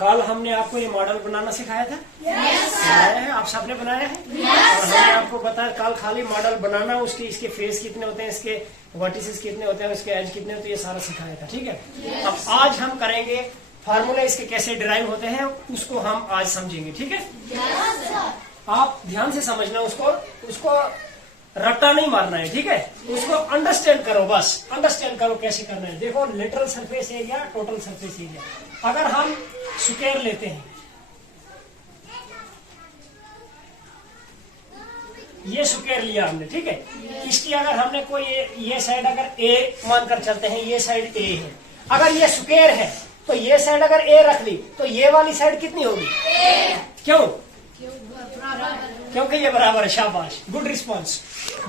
कल हमने आपको ये मॉडल बनाना सिखाया था। Yes, बनाया है, आप सबने बनाया है। Yes, और हमने आपको बताया कल खाली मॉडल बनाना, उसके इसके फेस कितने होते हैं, इसके वर्टिसेस कितने होते हैं, इसके एज कितने होते हैं, ये सारा सिखाया था। ठीक है। Yes. अब आज हम करेंगे फार्मूला, इसके कैसे डिराइव होते हैं उसको हम आज समझेंगे। ठीक है। Yes, sir. आप ध्यान से समझना, उसको रट्टा नहीं मारना है। ठीक है। उसको अंडरस्टैंड करो, बस अंडरस्टैंड करो कैसे करना है। देखो, lateral surface area, total surface area, अगर हम स्क्वायर लेते हैं, ये स्क्वायर लिया हमने। ठीक है। इसकी अगर हमने कोई ये साइड अगर ए मानकर चलते हैं, ये साइड ए है, अगर ये स्क्वायर है तो ये साइड अगर ए रख ली तो ये वाली साइड कितनी होगी? क्यों? क्योंकि ये बराबर है। शाबाश, गुड रिस्पॉन्स।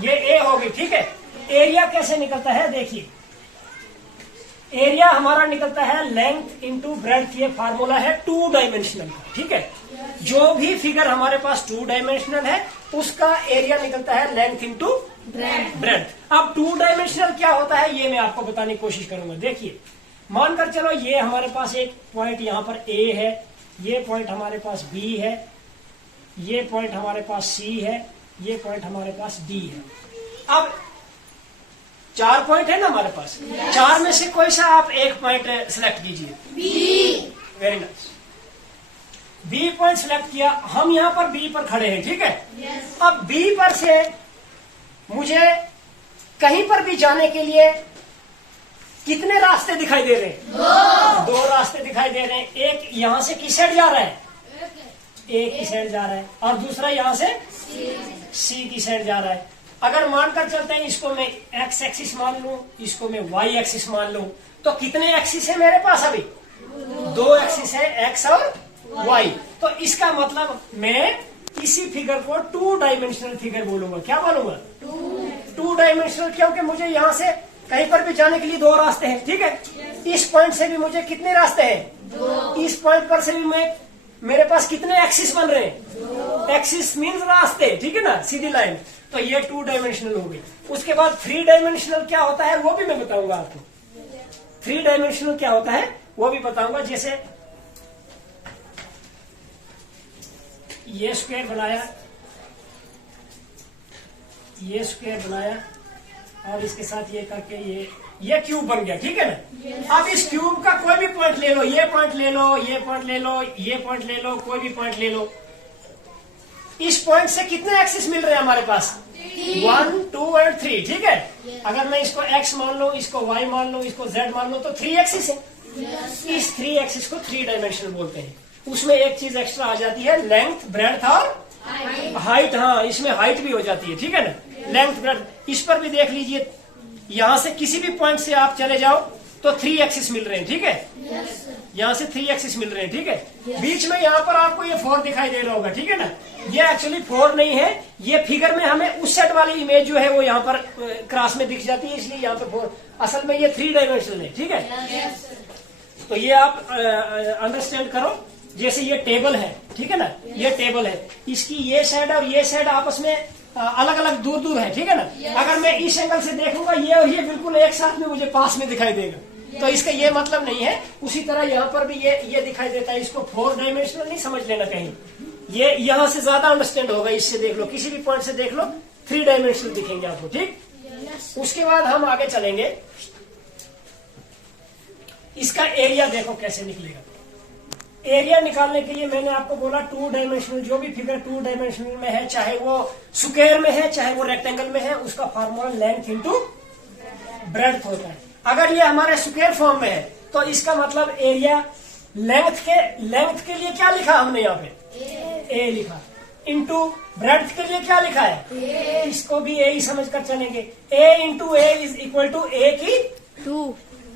ये ए होगी। ठीक है। एरिया कैसे निकलता है देखिए, एरिया हमारा निकलता है लेंथ इंटू ब्रेड्थ। ये फार्मूला है 2 डायमेंशनल का। ठीक है। जो भी फिगर हमारे पास 2 डायमेंशनल है उसका एरिया निकलता है लेंथ इंटू ब्रेड्थ। अब 2 डायमेंशनल क्या होता है ये मैं आपको बताने की कोशिश करूंगा। देखिए, मानकर चलो ये हमारे पास एक पॉइंट यहाँ पर ए है, ये पॉइंट हमारे पास बी है, ये पॉइंट हमारे पास सी है, ये पॉइंट हमारे पास डी है। अब 4 पॉइंट है ना हमारे पास। 4 में से कोई सा आप एक पॉइंट सिलेक्ट कीजिए। B. Very nice. B point select किया, हम यहाँ पर बी पर खड़े हैं। ठीक है। Yes. अब बी पर से मुझे कहीं पर भी जाने के लिए कितने रास्ते दिखाई दे रहे हैं? 2 रास्ते दिखाई दे रहे हैं। एक यहाँ से किस साइड जा रहा है? ए की साइड जा रहा है, और दूसरा यहाँ से सी की साइड जा रहा है। अगर मानकर चलते हैं इसको मैं एक्स एक्सिस मान लूं, इसको मैं वाई एक्सिस मान लूं, तो कितने एक्सिस है मेरे पास? अभी 2 एक्सिस है, एक्स और वाई। तो इसका मतलब मैं इसी फिगर को 2 डायमेंशनल फिगर बोलूंगा। क्या बोलूंगा? 2 डायमेंशनल, क्योंकि मुझे यहाँ से कहीं पर भी जाने के लिए 2 रास्ते हैं। ठीक है। इस पॉइंट से भी मुझे कितने रास्ते हैं? 2। इस पॉइंट पर से भी मेरे पास कितने एक्सिस बन रहे हैं? एक्सिस मीन्स रास्ते। ठीक है ना, सीधी लाइन। तो ये 2 डायमेंशनल हो गई। उसके बाद 3 डायमेंशनल क्या होता है वो भी मैं बताऊंगा आपको। 3 डायमेंशनल क्या होता है वो भी बताऊंगा। जैसे ये स्क्वायर बनाया, ये स्क्वायर बनाया, और इसके साथ ये करके ये क्यूब बन गया। ठीक है ना। अब इस क्यूब का कोई भी पॉइंट ले लो, ये पॉइंट ले लो, ये पॉइंट ले लो, ये पॉइंट ले लो, कोई भी पॉइंट ले लो। इस पॉइंट से कितने एक्सिस मिल रहे हैं हमारे पास? 1, 2 और 3। ठीक है। अगर मैं इसको x मान लूं, इसको y मान लूं, इसको z मान लूं, तो 3 एक्सिस है। इस 3 एक्सिस को 3 डायमेंशनल बोलते हैं। उसमें एक चीज एक्स्ट्रा आ जाती है, लेंथ, ब्रेड्थ और हाइट। हाँ, इसमें हाइट भी हो जाती है। ठीक है ना। Length, breadth. इस पर भी देख लीजिए, यहां से किसी भी पॉइंट से आप चले जाओ तो 3 एक्सिस मिल रहे हैं। ठीक है। यहाँ से 3 एक्सिस मिल रहे हैं। ठीक है। बीच में यहाँ पर आपको ये 4 दिखाई दे रहा होगा। ठीक है ना। ये एक्चुअली 4 नहीं है, ये फिगर में हमें उस सेट वाली इमेज जो है वो यहाँ पर क्रॉस में दिख जाती है, इसलिए यहाँ पर 4। असल में ये 3 डायमेंशनल है। ठीक है। तो ये आप अंडरस्टैंड करो। जैसे ये टेबल है, ठीक है ना, ये टेबल है, इसकी ये साइड और ये साइड आपस में अलग अलग दूर दूर है। ठीक है ना। अगर मैं इस एंगल से देखूंगा, ये और ये बिल्कुल एक साथ में मुझे पास में दिखाई देगा, तो इसका ये मतलब नहीं है। उसी तरह यहाँ पर भी ये दिखाई देता है। इसको 4 डायमेंशनल नहीं समझ लेना कहीं, ये यहाँ से ज्यादा अंडरस्टैंड होगा। इससे देख लो, किसी भी पॉइंट से देख लो, 3 डायमेंशनल दिखेंगे आपको। ठीक। उसके बाद हम आगे चलेंगे। इसका एरिया देखो कैसे निकलेगा। एरिया निकालने के लिए मैंने आपको बोला 2 डायमेंशनल, जो भी फिगर 2 डायमेंशनल में है, चाहे वो स्क्वायर में है चाहे वो रेक्टेंगल में है, उसका फार्मूला लेंथ इंटू ब्रेड्थ होता है। अगर ये हमारे स्क्वायर फॉर्म में है तो इसका मतलब एरिया लेंथ के लिए क्या लिखा हमने यहाँ पे? ए लिखा। इंटू ब्रेड्थ के लिए क्या लिखा है? इसको भी ए ही समझ कर चलेंगे। A into A is equal to A की 2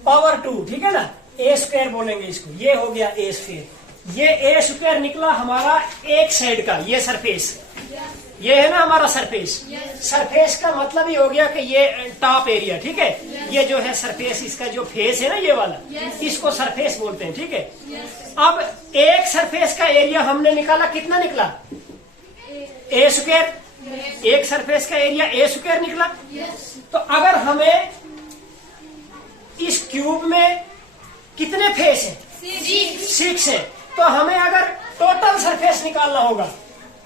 पावर 2। ठीक है ना। ए स्क्वायर बोलेंगे इसको। ये हो गया ए स्क्वायर। ये ए स्क्वायर निकला हमारा एक साइड का, ये सरफेस, ये है ना हमारा सरफेस। सरफेस का मतलब ही हो गया कि ये टॉप एरिया। ठीक है। ये जो है सरफेस, इसका जो फेस है ना ये वाला, इसको सरफेस बोलते हैं। ठीक है। अब एक सरफेस का एरिया हमने निकाला, कितना निकला? ए स्क्वायर। एक सरफेस का एरिया ए स्क्वायर निकला। तो अगर हमें इस क्यूब में कितने फेस है? 6 है। तो हमें अगर टोटल सरफेस निकालना होगा,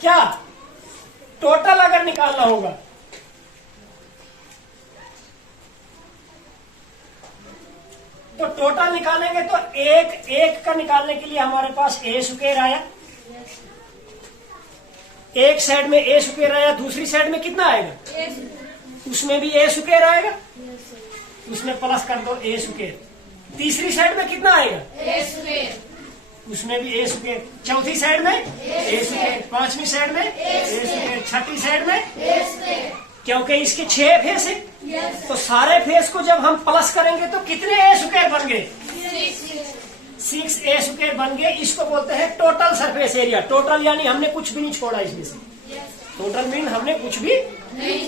क्या टोटल अगर निकालना होगा, तो टोटल निकालेंगे तो एक एक का निकालने के लिए हमारे पास ए स्क्वायर आया, एक साइड में ए स्क्वायर आया, दूसरी साइड में कितना आएगा, उसमें भी ए स्क्वायर आएगा, उसमें प्लस कर दो ए स्क्वायर, तीसरी साइड में कितना आएगा, उसमें भी ए स्क्वायर, चौथी साइड में ए स्क्वायर, पांचवी साइड में ए स्क्वायर, छठी साइड में, क्योंकि इसके 6 फेस है, तो सारे फेस को जब हम प्लस करेंगे तो कितने ए स्क्वायर बन गए, 6 ए स्क्वायर बन गए। इसको बोलते हैं टोटल सरफेस एरिया। टोटल यानी हमने कुछ भी नहीं छोड़ा इसमें से, टोटल मीन हमने कुछ भी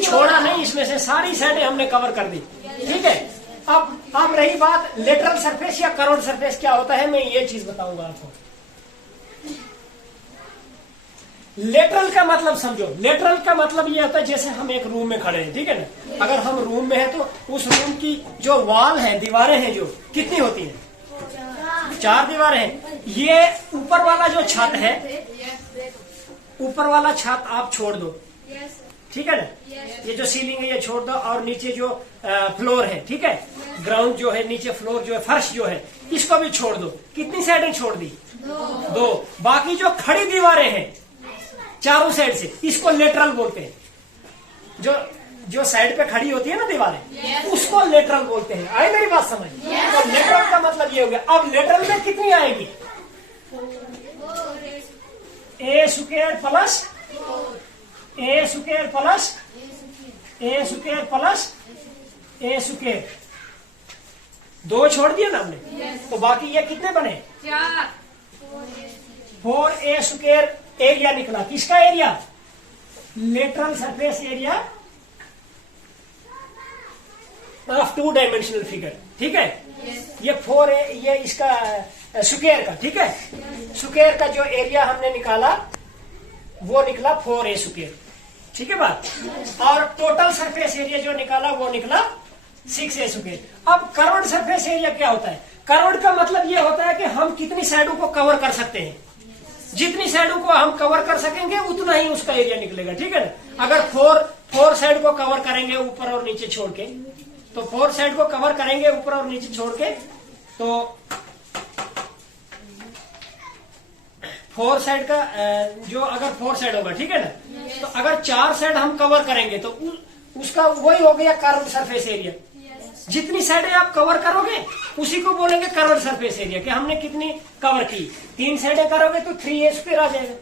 छोड़ा नहीं, इसमें से सारी साइडें हमने कवर कर दी, ठीक है। अब रही बात लेटरल सरफेस या कर्व्ड सरफेस क्या होता है, मैं ये चीज बताऊंगा आपको। लेटरल का मतलब समझो, लेटरल का मतलब ये होता है जैसे हम एक रूम में खड़े हैं, ठीक है ना, अगर हम रूम में हैं तो उस रूम की जो वॉल है, दीवारें हैं, जो कितनी होती हैं, 4 दीवारें हैं। ये ऊपर वाला जो छत है, ऊपर वाला छत आप छोड़ दो, ठीक है ना, ये जो सीलिंग है ये छोड़ दो, और नीचे जो फ्लोर है, ठीक है, ग्राउंड जो है, नीचे फ्लोर जो है, फर्श जो है, इसको भी छोड़ दो। कितनी साइडें छोड़ दी, 2। बाकी जो खड़ी दीवारें हैं चारों साइड से, इसको लेटरल बोलते हैं। जो साइड पे खड़ी होती है ना दीवारें, उसको लेटरल बोलते हैं। आई मेरी बात समझ? तो लेटरल का मतलब ये हो गया। अब लेटरल में कितनी आएगी, ए स्क्वायर प्लस ए स्क्वायर प्लस ए स्क्वायर प्लस ए स्क्वायर, 2 छोड़ दिया ना हमने, तो बाकी ये कितने बने, 4 ए स्क्वायर एरिया निकला। किसका area, lateral surface area of 2 dimensional figure, ठीक है। ये 4 है, ये इसका स्क्वायर का, ठीक है, स्क्वायर का जो एरिया हमने निकाला वो निकला 4 ए स्क्वायर, ठीक है बात। और टोटल सरफेस एरिया जो निकाला वो निकला 6 ए स्क्वायर। अब कर्व्ड सरफेस एरिया क्या होता है, कर्व्ड का मतलब ये होता है कि हम कितनी साइडों को कवर कर सकते हैं, जितनी साइडों को हम कवर कर सकेंगे उतना ही उसका एरिया निकलेगा, ठीक है ना। अगर 4 साइड को कवर करेंगे ऊपर और नीचे छोड़ के, तो 4 साइड को कवर करेंगे ऊपर और नीचे छोड़ के, तो 4 साइड का जो अगर 4 साइड होगा, ठीक है ना, तो अगर 4 साइड हम कवर करेंगे तो उसका वही हो गया कर्व्ड सरफेस एरिया। जितनी साइडें आप कवर करोगे उसी को बोलेंगे कर्व्ड सरफेस एरिया, कि हमने कितनी कवर की। 3 साइडें करोगे तो 3 ए स्क्वायर आ जाएगा,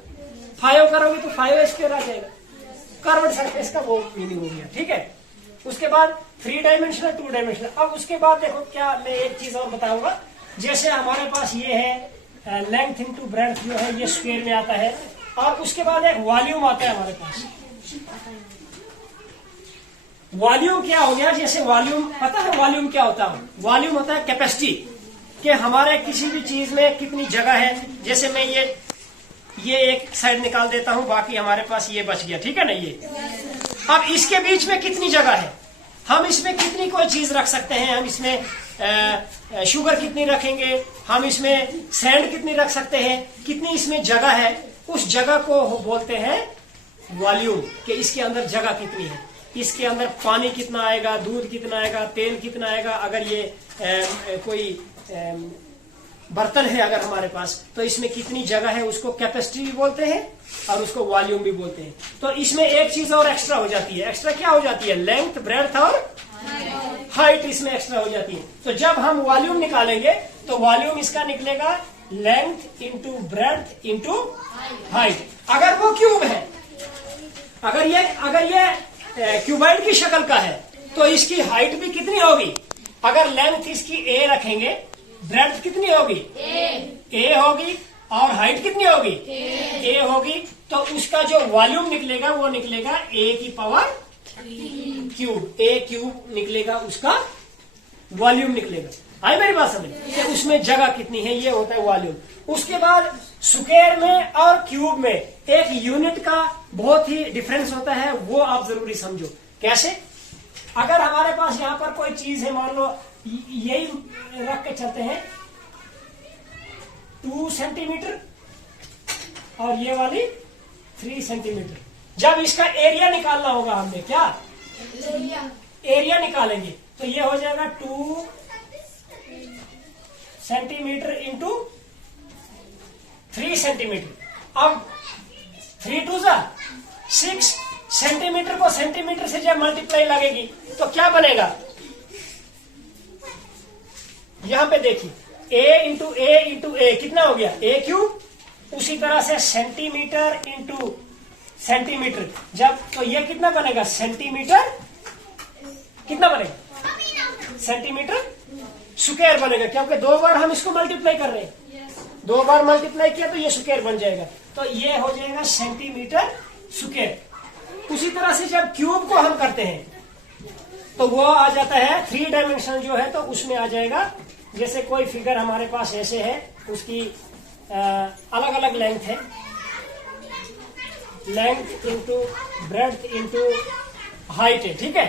5 करोगे तो 5 ए स्क्वायर आ जाएगा। कर्व्ड सरफेस का वो मीनिंग हो गया, ठीक है। उसके बाद 3 डायमेंशनल 2 डायमेंशनल। अब उसके बाद देखो क्या, मैं एक चीज और बताऊंगा। जैसे हमारे पास ये है लेंथ इंटू ब्रेड्थ जो है ये स्क्वायर में आता है, और उसके बाद एक वॉल्यूम आता है हमारे पास। वॉल्यूम क्या हो गया, जैसे वॉल्यूम पता है वॉल्यूम क्या होता है, वॉल्यूम होता है कैपेसिटी, कि हमारे किसी भी चीज में कितनी जगह है। जैसे मैं ये एक साइड निकाल देता हूं, बाकी हमारे पास ये बच गया, ठीक है ना। ये अब इसके बीच में कितनी जगह है, हम इसमें कितनी कोई चीज रख सकते हैं, हम इसमें शुगर कितनी रखेंगे, हम इसमें सैंड कितनी रख सकते हैं, कितनी इसमें जगह है, उस जगह को बोलते हैं वॉल्यूम, कि इसके अंदर जगह कितनी है, इसके अंदर पानी कितना आएगा, दूध कितना आएगा, तेल कितना आएगा। अगर ये कोई बर्तन है अगर हमारे पास, तो इसमें कितनी जगह है, उसको कैपेसिटी भी बोलते हैं और उसको वॉल्यूम भी बोलते हैं। तो इसमें एक चीज और एक्स्ट्रा हो जाती है। एक्स्ट्रा क्या हो जाती है, लेंथ ब्रेड्थ और हाइट इसमें एक्स्ट्रा हो जाती है। तो जब हम वॉल्यूम निकालेंगे तो वॉल्यूम इसका निकलेगा length into breadth into height. अगर वो क्यूब है, अगर ये क्यूबाइड की शक्ल का है, तो इसकी हाइट भी कितनी होगी। अगर लेंथ इसकी ए रखेंगे, ब्रेड्थ कितनी होगी, ए होगी, और हाइट कितनी होगी, ए होगी। तो उसका जो वॉल्यूम निकलेगा वो निकलेगा ए की पावर क्यूब, ए क्यूब निकलेगा, उसका वॉल्यूम निकलेगा। आई मेरी बात समझ, कि उसमें जगह कितनी है, ये होता है वॉल्यूम। उसके बाद स्क्वायर में और क्यूब में एक यूनिट का बहुत ही डिफरेंस होता है, वो आप जरूरी समझो। कैसे, अगर हमारे पास यहाँ पर कोई चीज है, मान लो यही रख के चलते हैं, 2 सेंटीमीटर और ये वाली 3 सेंटीमीटर। जब इसका एरिया निकालना होगा हमने, क्या एरिया निकालेंगे, तो ये हो जाएगा 2 सेंटीमीटर इंटू 3 सेंटीमीटर। अब 3 2 6 सेंटीमीटर को सेंटीमीटर से जब मल्टीप्लाई लगेगी तो क्या बनेगा, यहां पे देखिए a इंटू ए कितना हो गया, a क्यूब। उसी तरह से सेंटीमीटर इंटू सेंटीमीटर, जब तो ये कितना बनेगा, सेंटीमीटर कितना बनेगा, सेंटीमीटर स्क्वायर बनेगा, क्योंकि 2 बार हम इसको मल्टीप्लाई कर रहे हैं। 2 बार मल्टीप्लाई किया तो ये स्क्वायर बन जाएगा, तो ये हो जाएगा सेंटीमीटर स्क्वायर। उसी तरह से जब क्यूब को हम करते हैं तो वो आ जाता है 3 डायमेंशन जो है, तो उसमें आ जाएगा, जैसे कोई फिगर हमारे पास ऐसे है, उसकी अलग अलग लेंथ है, length into breadth into height है, ठीक है।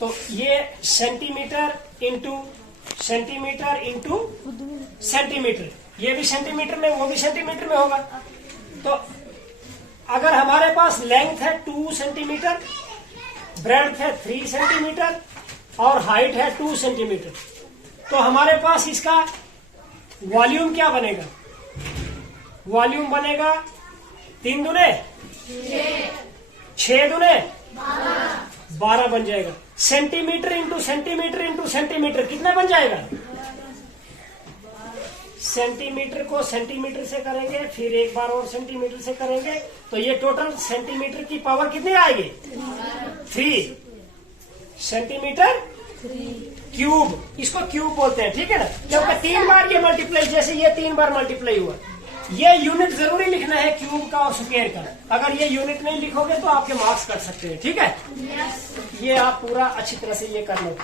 तो ये centimetre into centimetre into centimetre, ये भी सेंटीमीटर में वो भी सेंटीमीटर में होगा। तो अगर हमारे पास लेंथ है 2 सेंटीमीटर, ब्रेड्थ है 3 सेंटीमीटर और हाइट है 2 सेंटीमीटर, तो हमारे पास इसका वॉल्यूम क्या बनेगा, वॉल्यूम बनेगा 3 दूने 6 दूने 12 बन जाएगा। Centimetre into centimetre into centimetre कितना बन जाएगा, सेंटीमीटर को सेंटीमीटर से करेंगे, फिर एक बार और सेंटीमीटर से करेंगे, तो ये टोटल सेंटीमीटर की पावर कितनी आएगी, 3 सेंटीमीटर क्यूब। इसको क्यूब बोलते हैं, ठीक है ना, क्योंकि 3 बार ये मल्टीप्लाई, जैसे ये 3 बार मल्टीप्लाई हुआ। ये यूनिट जरूरी लिखना है क्यूब का और स्क्वायर का, अगर ये यूनिट नहीं लिखोगे तो आपके मार्क्स कट सकते हैं, ठीक है। ये आप पूरा अच्छी तरह से ये कर लो।